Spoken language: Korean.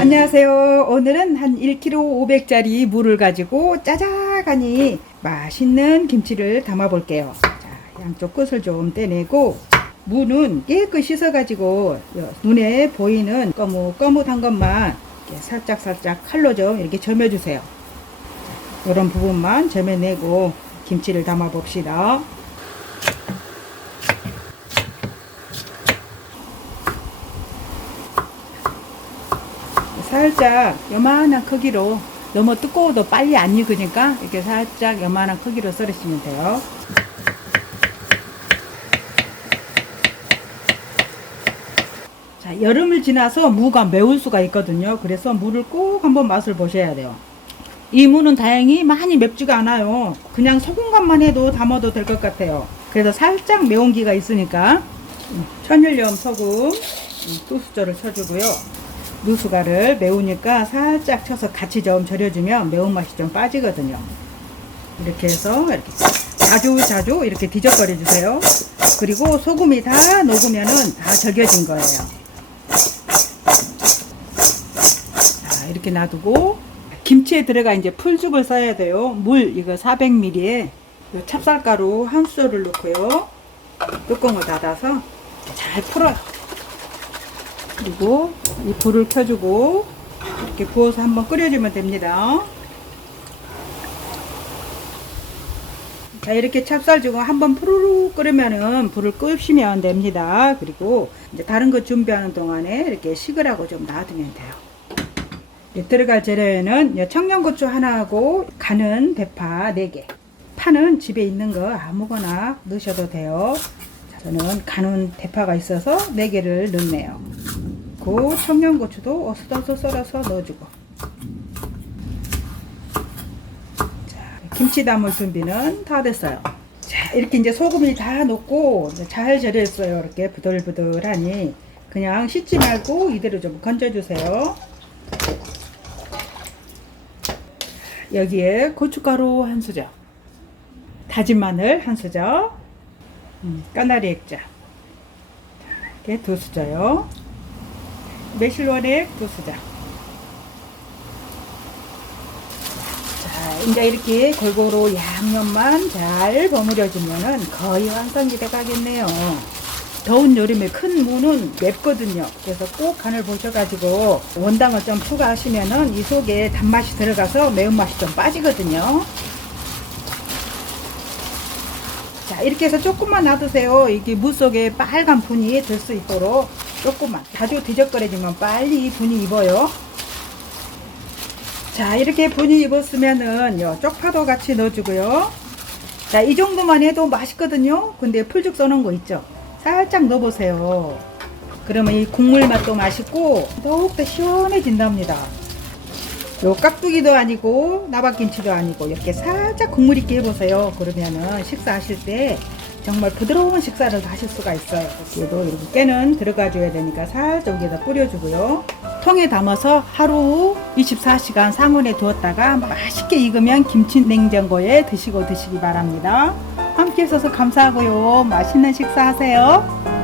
안녕하세요. 오늘은 한 1kg 500짜리 물을 가지고 짜자하니 맛있는 김치를 담아 볼게요. 자, 양쪽 끝을 좀 떼내고 무는 깨끗이 씻어가지고 요 눈에 보이는 거뭇거뭇한 것만 이렇게 살짝 살짝 칼로 좀 이렇게 점여주세요. 이런 부분만 점여내고 김치를 담아 봅시다. 살짝 요만한 크기로 너무 두꺼워도 빨리 안 익으니까 이렇게 살짝 요만한 크기로 썰으시면 돼요. 자, 여름을 지나서 무가 매울 수가 있거든요. 그래서 무를 꼭 한번 맛을 보셔야 돼요. 이 무는 다행히 많이 맵지가 않아요. 그냥 소금간만 해도 담아도 될 것 같아요. 그래서 살짝 매운기가 있으니까 음, 천일염 소금 음, 두 수저를 쳐주고요. 누수가를 매우니까 살짝 쳐서 같이 좀 절여주면 매운맛이 좀 빠지거든요. 이렇게 해서 이렇게 자주 자주 이렇게 뒤적거려 주세요. 그리고 소금이 다 녹으면은 다 절여진 거예요. 자, 이렇게 놔두고 김치에 들어가 이제 풀죽을 써야 돼요. 물 이거 400ml에 찹쌀가루 한 수저를 넣고요. 뚜껑을 닫아서 잘 풀어요. 그리고 이 불을 켜주고 이렇게 부어서 한번 끓여주면 됩니다. 자 이렇게 찹쌀죽을 한번 푸르르 끓으면은 불을 끄시면 됩니다. 그리고 이제 다른 거 준비하는 동안에 이렇게 식으라고 좀 놔두면 돼요. 들어갈 재료에는 청양고추 하나하고 간은 대파 4개 파는 집에 있는 거 아무거나 넣으셔도 돼요. 자, 저는 간은 대파가 있어서 4개를 넣네요. 고 청양고추도 어슷어슷 썰어서 넣어주고. 자, 김치 담을 준비는 다 됐어요. 자 이렇게 이제 소금이 다 녹고 잘 절였어요. 이렇게 부들부들하니. 그냥 씻지 말고 이대로 좀 건져주세요. 여기에 고춧가루 한 수저 다진 마늘 한 수저 음, 까나리 액자 이렇게 두 수저요 매실원액 두 수저. 자, 이제 이렇게 골고루 양념만 잘 버무려주면은 거의 완성이 돼 가겠네요. 더운 여름에 큰 무는 맵거든요. 그래서 꼭 간을 보셔가지고 원당을 좀 추가하시면은 이 속에 단맛이 들어가서 매운맛이 좀 빠지거든요. 자, 이렇게 해서 조금만 놔두세요. 이게 무 속에 빨간 분이 들 수 있도록 조금만. 자주 뒤적거려지면 빨리 분이 입어요. 자 이렇게 분이 입었으면은 요 쪽파도 같이 넣어주고요. 자 이 정도만 해도 맛있거든요. 근데 풀죽 써놓은 거 있죠? 살짝 넣어보세요. 그러면 이 국물 맛도 맛있고 더욱더 시원해진답니다. 요 깍두기도 아니고 나박김치도 아니고 이렇게 살짝 국물 있게 해보세요. 그러면은 식사하실 때 정말 부드러운 식사를 하실 수가 있어요. 얘도 이렇게 깨는 들어가 줘야 되니까 살짝 여기다 뿌려주고요. 통에 담아서 하루 24시간 상온에 두었다가 맛있게 익으면 김치 냉장고에 드시고 드시기 바랍니다. 함께 해주셔서 감사하고요. 맛있는 식사 하세요.